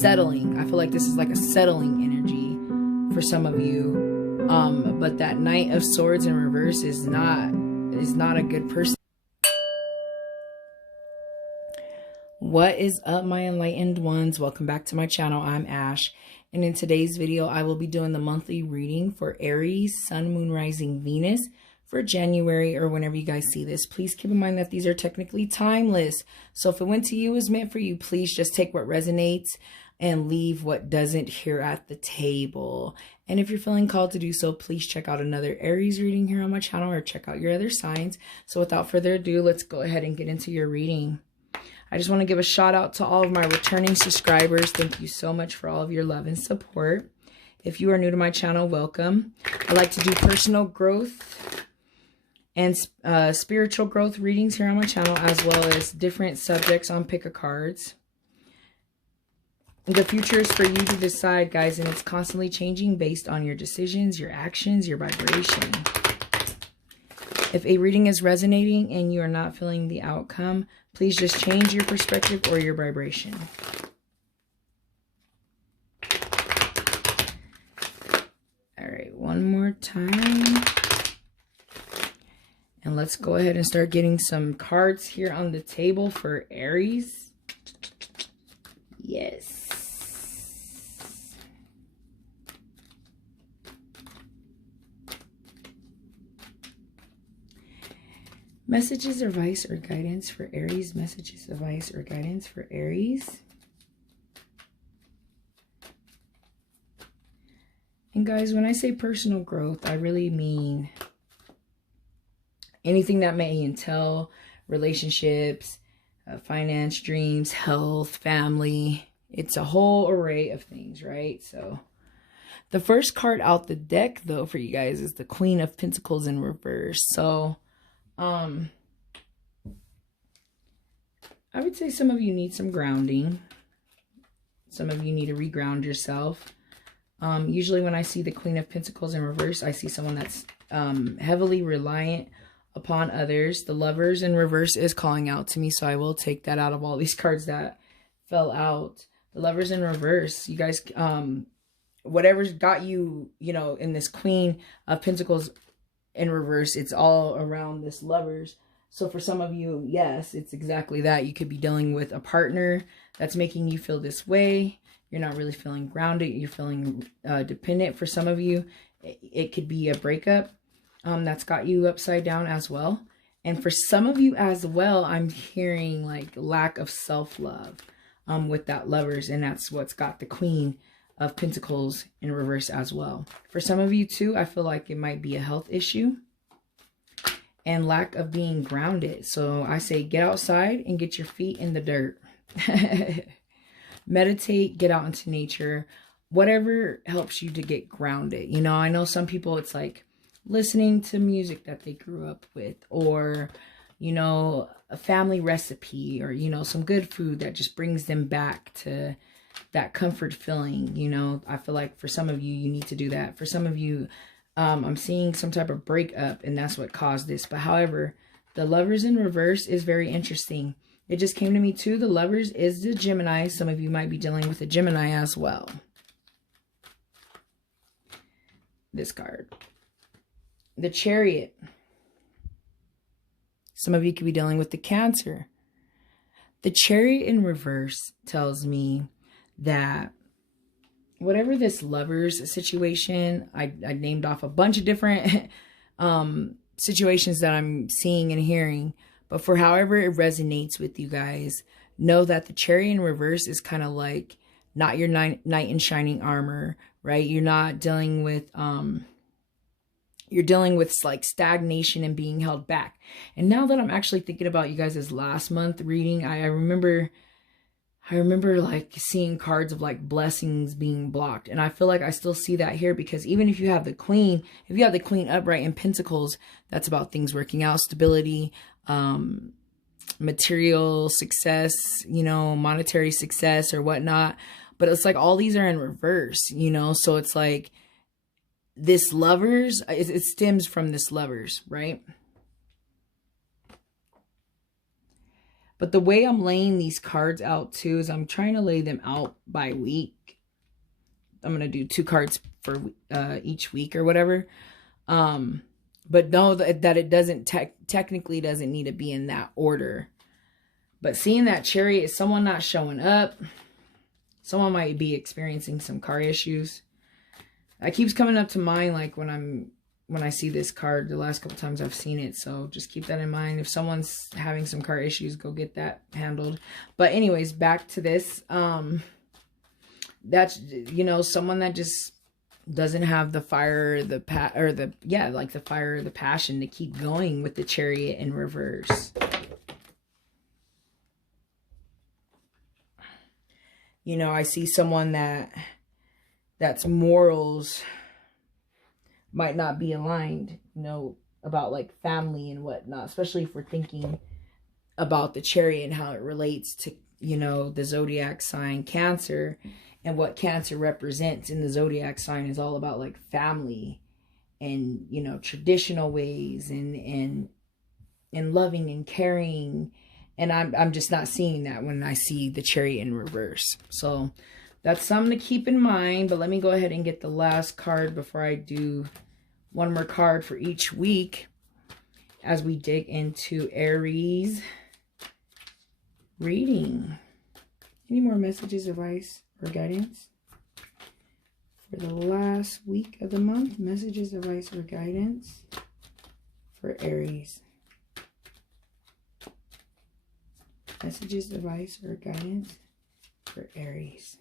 settling. I feel like this is like a settling energy for some of you. But that Knight of Swords in reverse is not a good person. What is up, my enlightened ones? Welcome back to my channel. I'm Ash, and in today's video I will be doing the monthly reading for Aries, Sun, Moon, Rising, Venus for January, or whenever you guys see this. Please keep in mind that these are technically timeless, so if it went to you, it was meant for you. Please just take what resonates and leave what doesn't here at the table. And if you're feeling called to do so, please check out another Aries reading here on my channel, or check out your other signs. So without further ado, let's go ahead and get into your reading. I just want to give a shout out to all of my returning subscribers. Thank you so much for all of your love and support. If you are new to my channel, welcome. I like to do personal growth and spiritual growth readings here on my channel, as well as different subjects on pick a cards. The future is for you to decide, guys, and it's constantly changing based on your decisions, your actions, your vibration. If a reading is resonating and you are not feeling the outcome, please just change your perspective or your vibration. All right, one more time. And let's go ahead and start getting some cards here on the table for Aries. Yes. Messages, advice, or guidance for Aries. Messages, advice, or guidance for Aries. And guys, when I say personal growth, I really mean anything that may entail relationships, finance, dreams, health, family. It's a whole array of things, right? So the first card out the deck, though, for you guys is the Queen of Pentacles in reverse. So I would say some of you need some grounding. Some of you need to reground yourself. Usually when I see the Queen of Pentacles in reverse, I see someone that's heavily reliant upon others. The Lovers in reverse is calling out to me, so I will take that out of all these cards that fell out. The Lovers in reverse, you guys, whatever's got you, you know, in this Queen of Pentacles in reverse, it's all around this Lovers. So for some of you, yes, it's exactly that. You could be dealing with a partner that's making you feel this way. You're not really feeling grounded. You're feeling dependent. For some of you, it could be a breakup that's got you upside down as well. And for some of you as well, I'm hearing like lack of self-love with that Lovers, and that's what's got the Queen of Pentacles in reverse as well. For some of you too, I feel like it might be a health issue and lack of being grounded. So I say get outside and get your feet in the dirt. Meditate, get out into nature, whatever helps you to get grounded. You know, I know some people, it's like listening to music that they grew up with, or, you know, a family recipe, or, you know, some good food that just brings them back to that comfort feeling. You know, I feel like for some of you, you need to do that. For some of you, I'm seeing some type of breakup, and that's what caused this. But however, the Lovers in reverse is very interesting. It just came to me too. The Lovers is the Gemini. Some of you might be dealing with a Gemini as well. This card, the Chariot. Some of you could be dealing with the Cancer. The Chariot in reverse tells me that whatever this Lovers situation, I named off a bunch of different situations that I'm seeing and hearing, but for however it resonates with you guys, know that the Chariot in reverse is kind of like not your knight in shining armor, right? You're not dealing with you're dealing with like stagnation and being held back. And now that I'm actually thinking about you guys' last month reading, I remember like seeing cards of like blessings being blocked. And I feel like I still see that here, because even if you have the Queen, if you have the Queen upright in Pentacles, that's about things working out, stability, material success, you know, monetary success or whatnot. But it's like all these are in reverse, you know, so it's like this Lovers, it stems from this Lovers, right? But the way I'm laying these cards out too is I'm trying to lay them out by week. I'm going to do 2 cards for each week or whatever. But know that it doesn't technically doesn't need to be in that order. But seeing that Chariot is someone not showing up. Someone might be experiencing some car issues. That keeps coming up to mind, like when I see this card the last couple times I've seen it. So just keep that in mind. If someone's having some car issues, go get that handled. But anyways, back to this. That's, you know, someone that just doesn't have the fire, the fire or the passion to keep going with the Chariot in reverse. You know, I see someone that's morals might not be aligned, you know, about like family and whatnot, especially if we're thinking about the Chariot and how it relates to, you know, the zodiac sign Cancer, and what Cancer represents in the zodiac sign is all about like family and, you know, traditional ways and loving and caring. And I'm just not seeing that when I see the Chariot in reverse. So that's something to keep in mind. But let me go ahead and get the last card before I do one more card for each week as we dig into Aries reading. Any more messages, advice, or guidance for the last week of the month? Messages, advice, or guidance for Aries. Messages, advice, or guidance for Aries.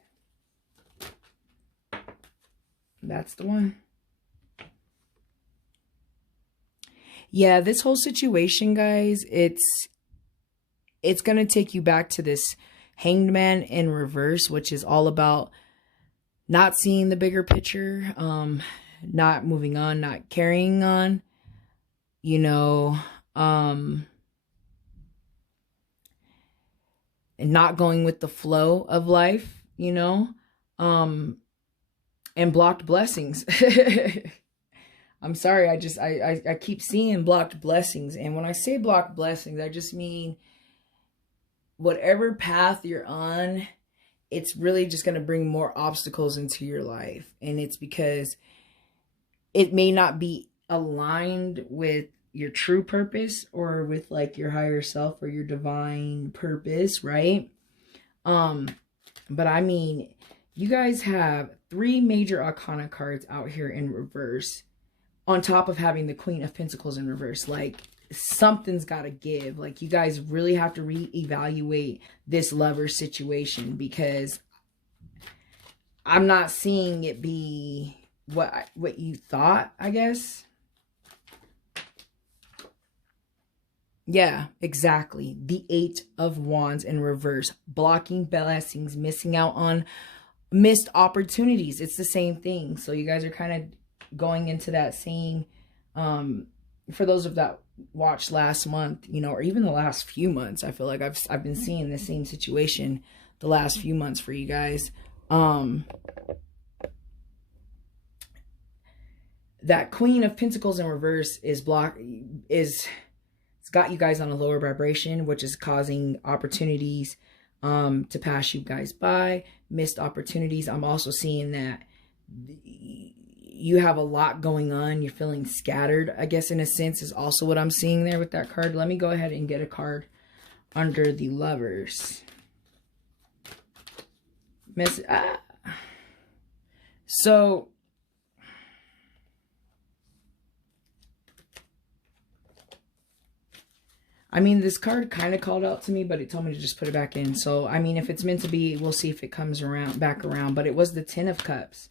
That's the one. Yeah, this whole situation, guys, it's going to take you back to this Hanged Man in reverse, which is all about not seeing the bigger picture, not moving on, not carrying on, you know, and not going with the flow of life, you know, and blocked blessings. I'm sorry, I keep seeing blocked blessings. And when I say blocked blessings, I just mean whatever path you're on, it's really just going to bring more obstacles into your life. And it's because it may not be aligned with your true purpose or with like your higher self or your divine purpose, right? But I mean, you guys have 3 major arcana cards out here in reverse on top of having the Queen of Pentacles in reverse. Like, something's got to give. Like, you guys really have to reevaluate this lover situation, because I'm not seeing it be what you thought, I guess. Yeah, exactly. The 8 of Wands in reverse. Blocking blessings, missing out on missed opportunities. It's the same thing. So you guys are kind of going into that same, for those of that watched last month, you know, or even the last few months, I feel like I've been seeing the same situation the last few months for you guys. That Queen of Pentacles in reverse is it's got you guys on a lower vibration, which is causing opportunities to pass you guys by, missed opportunities. I'm also seeing that you have a lot going on. You're feeling scattered, I guess, in a sense, is also what I'm seeing there with that card. Let me go ahead and get a card under the Lovers. So, I mean, this card kind of called out to me, but it told me to just put it back in. So, I mean, if it's meant to be, we'll see if it comes back around. But it was the 10 of Cups,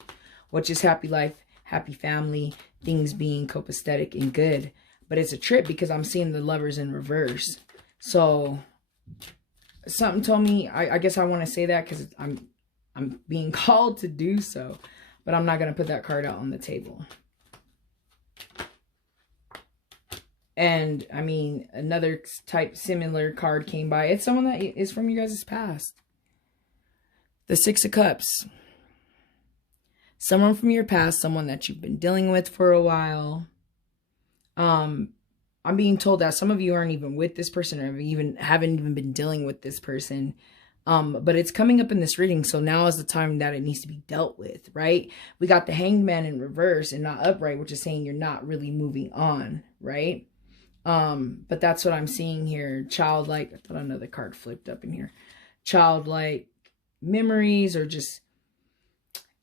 which is happy life, happy family, things being copacetic and good. But it's a trip because I'm seeing the Lovers in reverse. So, something told me, I guess I want to say that because I'm being called to do so. But I'm not going to put that card out on the table. And, I mean, another similar card came by. It's someone that is from you guys' past. The 6 of Cups. Someone from your past, someone that you've been dealing with for a while. I'm being told that some of you aren't even with this person, or haven't even been dealing with this person. But it's coming up in this reading, so now is the time that it needs to be dealt with, right? We got the Hanged Man in reverse and not upright, which is saying you're not really moving on, right? But that's what I'm seeing here. Childlike, I thought another card flipped up in here. Childlike memories, or just,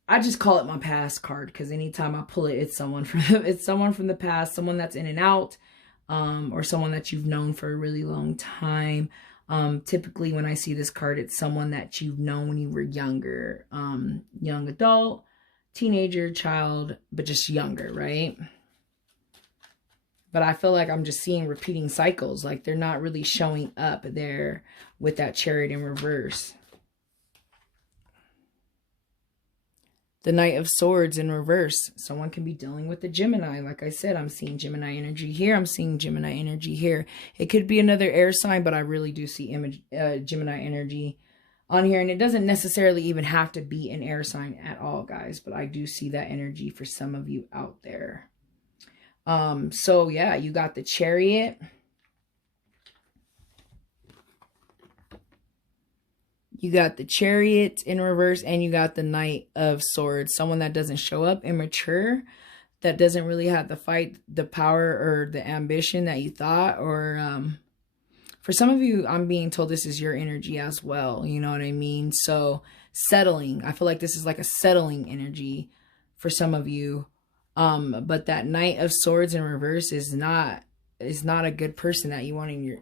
I just call it my past card, because anytime I pull it, it's someone from the past, someone that's in and out, or someone that you've known for a really long time. Typically when I see this card, it's someone that you've known when you were younger, young adult, teenager, child, but just younger, right? But I feel like I'm just seeing repeating cycles, like they're not really showing up there with that Chariot in reverse. The Knight of Swords in reverse. Someone can be dealing with the Gemini. Like I said, I'm seeing Gemini energy here. I'm seeing Gemini energy here. It could be another air sign, but I really do see Gemini energy on here. And it doesn't necessarily even have to be an air sign at all, guys. But I do see that energy for some of you out there. So yeah, you got the Chariot. You got the Chariot in reverse, and you got the Knight of Swords. Someone that doesn't show up, immature, that doesn't really have the fight, the power, or the ambition that you thought. Or for some of you, I'm being told this is your energy as well. You know what I mean? So settling. I feel like this is like a settling energy for some of you. But that Knight of Swords in reverse is not a good person that you want in your,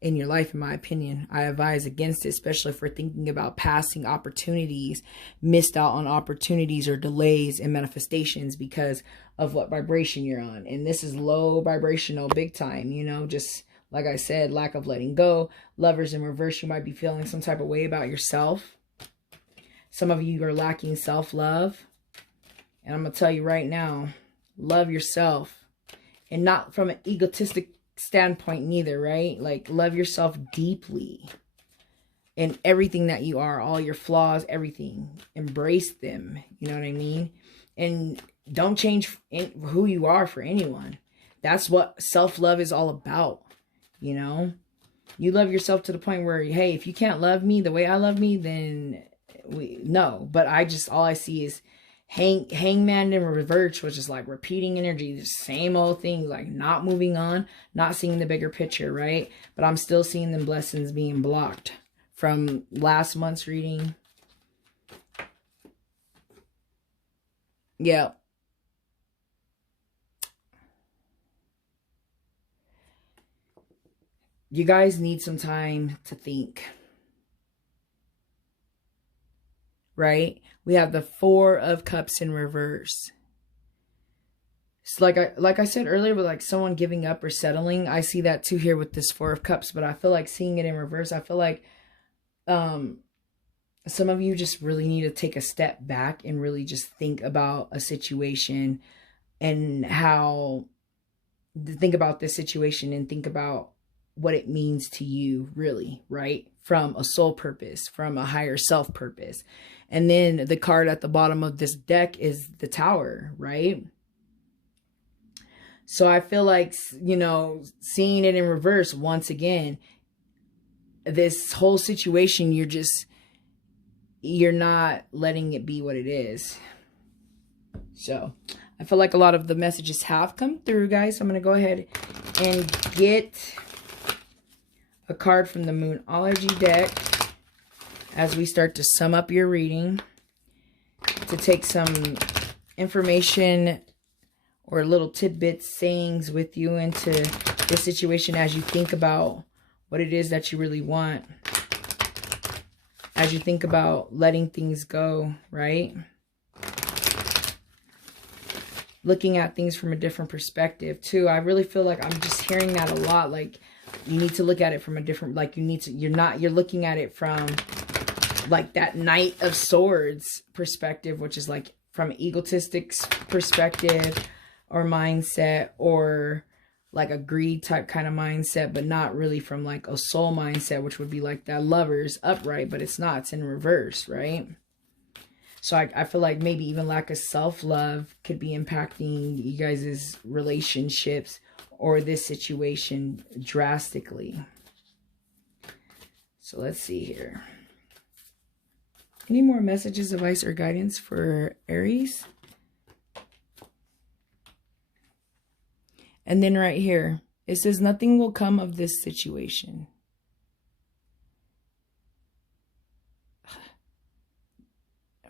in your life, in my opinion. I advise against it, especially for thinking about passing opportunities, missed out on opportunities or delays in manifestations because of what vibration you're on. And this is low vibrational, big time, just like I said, lack of letting go. Lovers in reverse, you might be feeling some type of way about yourself. Some of you are lacking self-love. And I'm going to tell you right now, love yourself. And not from an egotistic standpoint neither, right? Like, love yourself deeply in everything that you are, all your flaws, everything. Embrace them, you know what I mean? And don't change who you are for anyone. That's what self-love is all about, You love yourself to the point where, hey, if you can't love me the way I love me, then no. But all I see is Hangman in reverse, which is like repeating energy, the same old thing, like not moving on, not seeing the bigger picture, right? But I'm still seeing them blessings being blocked from last month's reading. Yeah. You guys need some time to think. Right? We have the Four of Cups in reverse. It's like I said earlier, with like someone giving up or settling. I see that too here with this Four of Cups, but I feel like seeing it in reverse, I feel like some of you just really need to take a step back and really just think about a situation and think about this situation and think about what it means to you, really, right? From a soul purpose, from a higher self purpose. And then the card at the bottom of this deck is the Tower, right? So I feel like, seeing it in reverse once again, this whole situation, you're not letting it be what it is. So I feel like a lot of the messages have come through, guys. So I'm going to go ahead and get a card from the Moonology deck as we start to sum up your reading, to take some information or little tidbits, sayings with you into the situation as you think about what it is that you really want, as you think about letting things go, right? Looking at things from a different perspective too. I really feel like I'm just hearing that a lot. Like, you need to look at it from a different, like, you're looking at it from like that Knight of Swords perspective, which is like from an egotistic perspective or mindset, or like a greed type kind of mindset, but not really from like a soul mindset, which would be like that Lovers upright, but it's not, it's in reverse, right? So I feel like maybe even lack of self-love could be impacting you guys' relationships, or this situation drastically. So let's see here. Any more messages, advice, or guidance for Aries? And then right here, it says nothing will come of this situation.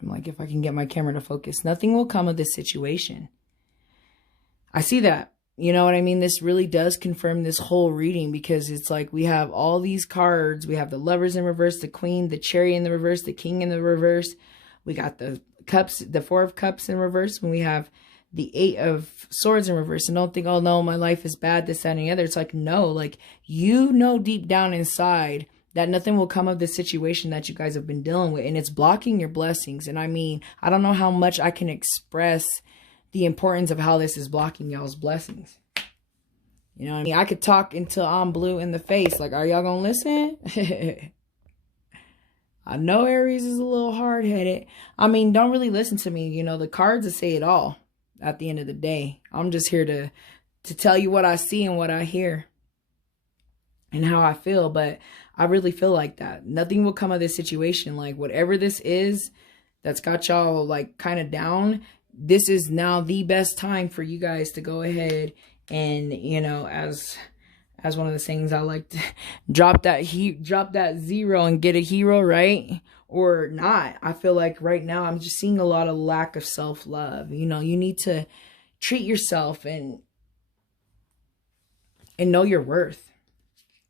I'm like, if I can get my camera to focus, nothing will come of this situation. I see that. You know what I mean? This really does confirm this whole reading, because it's like we have all these cards. We have the Lovers in reverse, the Queen, the Chariot in the reverse, the King in the reverse. We got the Cups, the Four of Cups in reverse. When we have the Eight of Swords in reverse. And don't think, oh no, my life is bad, this, that, and the other. It's like, no, like, you know deep down inside that nothing will come of this situation that you guys have been dealing with. And it's blocking your blessings. And I mean, I don't know how much I can express the importance of how this is blocking y'all's blessings. You know what I mean? I could talk until I'm blue in the face. Like, are y'all gonna listen? I know Aries is a little hard-headed. I mean, don't really listen to me. You know, the cards that say it all at the end of the day. I'm just here to tell you what I see and what I hear and how I feel. But I really feel like that. Nothing will come of this situation. Like, whatever this is that's got y'all like kind of down, this is now the best time for you guys to go ahead and, you know, as one of the things I like to drop that zero and get a hero, right? Or not. I feel like right now I'm just seeing a lot of lack of self-love. You know, you need to treat yourself and know your worth,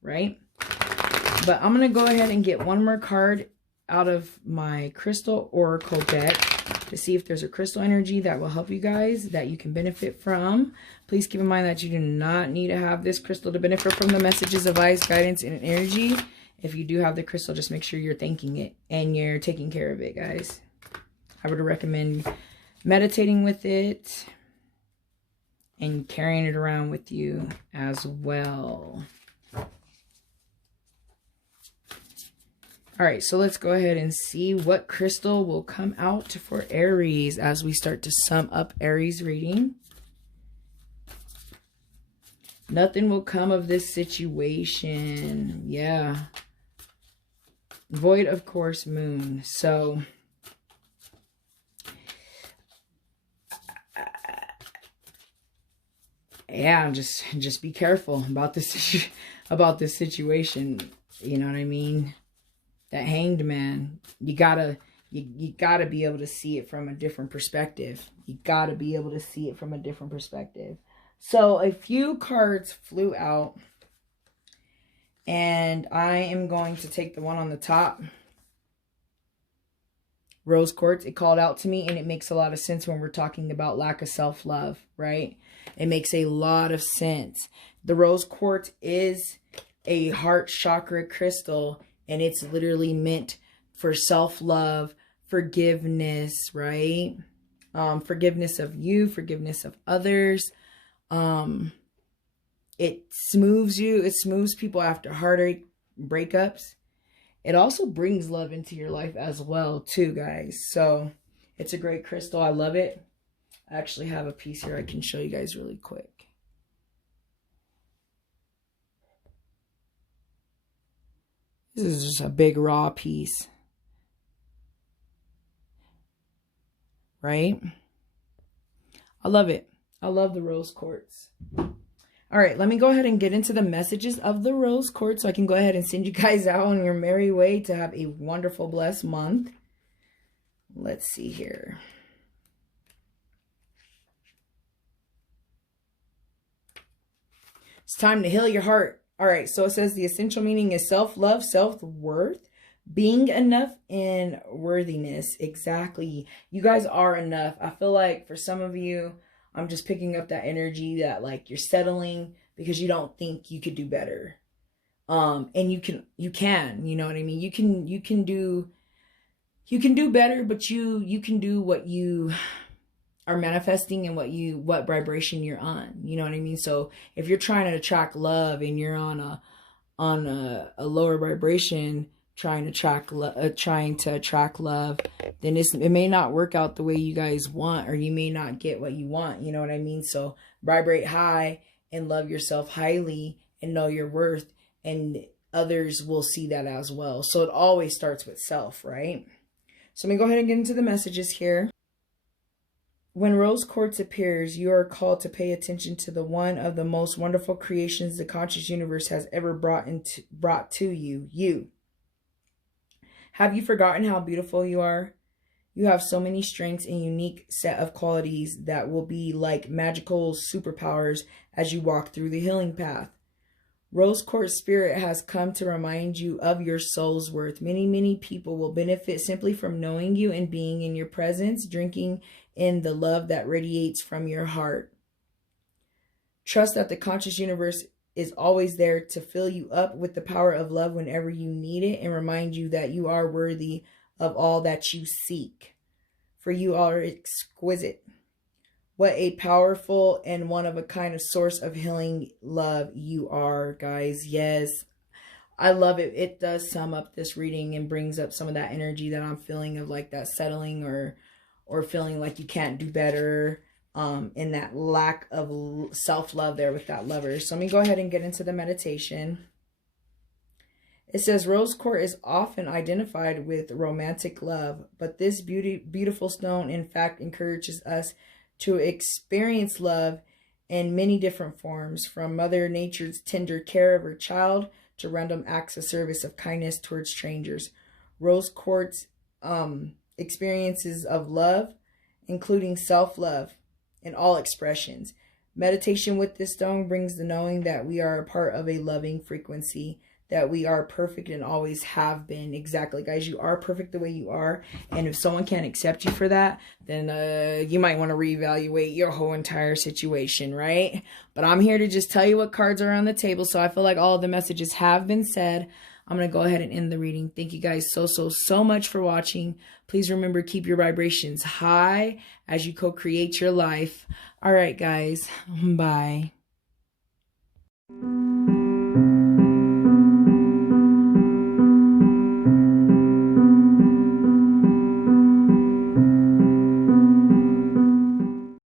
right? But I'm going to go ahead and get one more card out of my crystal oracle deck to see if there's a crystal energy that will help you guys, that you can benefit from. Please keep in mind that you do not need to have this crystal to benefit from the messages, advice, guidance, and energy. If you do have the crystal, just make sure you're thanking it and you're taking care of it, guys. I would recommend meditating with it and carrying it around with you as well. All right, so let's go ahead and see what crystal will come out for Aries as we start to sum up Aries reading. Nothing will come of this situation. Yeah. Void, of course, moon. So yeah, just be careful about this situation. You know what I mean? That Hanged Man, you gotta be able to see it from a different perspective. You gotta be able to see it from a different perspective. So a few cards flew out, and I am going to take the one on the top. Rose Quartz, it called out to me, and it makes a lot of sense when we're talking about lack of self-love, right? It makes a lot of sense. The Rose Quartz is a heart chakra crystal, and it's literally meant for self-love, forgiveness, right? Forgiveness of you, forgiveness of others. It smooths you. It smooths people after heartache, breakups. It also brings love into your life as well, too, guys. So it's a great crystal. I love it. I actually have a piece here I can show you guys really quick. This is just a big raw piece. Right? I love it. I love the Rose Quartz. All right, let me go ahead and get into the messages of the Rose Quartz so I can go ahead and send you guys out on your merry way to have a wonderful, blessed month. Let's see here. It's time to heal your heart. All right, so it says the essential meaning is self-love, self-worth, being enough, and worthiness. Exactly. You guys are enough. I feel like for some of you, I'm just picking up that energy that like you're settling because you don't think you could do better. And you can, you know what I mean? You can do better, but you can do what you are manifesting and what vibration you're on. You know what I mean? So if you're trying to attract love and you're on a lower vibration, trying to attract love, then it may not work out the way you guys want, or you may not get what you want. You know what I mean? So vibrate high and love yourself highly and know your worth, and others will see that as well. So it always starts with self, right? So I'm going to go ahead and get into the messages here. When rose quartz appears, you are called to pay attention to the one of the most wonderful creations the conscious universe has ever brought to you. You. Have you forgotten how beautiful you are? You have so many strengths and unique set of qualities that will be like magical superpowers as you walk through the healing path. Rose quartz spirit has come to remind you of your soul's worth. Many, many people will benefit simply from knowing you and being in your presence, drinking in the love that radiates from your heart. Trust that the conscious universe is always there to fill you up with the power of love whenever you need it, and remind you that you are worthy of all that you seek, for you are exquisite. What a powerful and one of a kind of source of healing love you are, guys. Yes, I love it. It does sum up this reading and brings up some of that energy that I'm feeling of like that settling or feeling like you can't do better, and that lack of self-love there with that lover. So let me go ahead and get into the meditation. It says, rose quartz is often identified with romantic love, but this beautiful stone, in fact, encourages us to experience love in many different forms, from Mother Nature's tender care of her child to random acts of service of kindness towards strangers. Rose quartz experiences of love, including self-love in all expressions. Meditation with this stone brings the knowing that we are a part of a loving frequency, that we are perfect and always have been. Exactly, guys. You are perfect the way you are. And if someone can't accept you for that, then you might want to reevaluate your whole entire situation, right? But I'm here to just tell you what cards are on the table. So I feel like all of the messages have been said. I'm going to go ahead and end the reading. Thank you guys so much for watching. Please remember, keep your vibrations high as you co-create your life. All right, guys. Bye.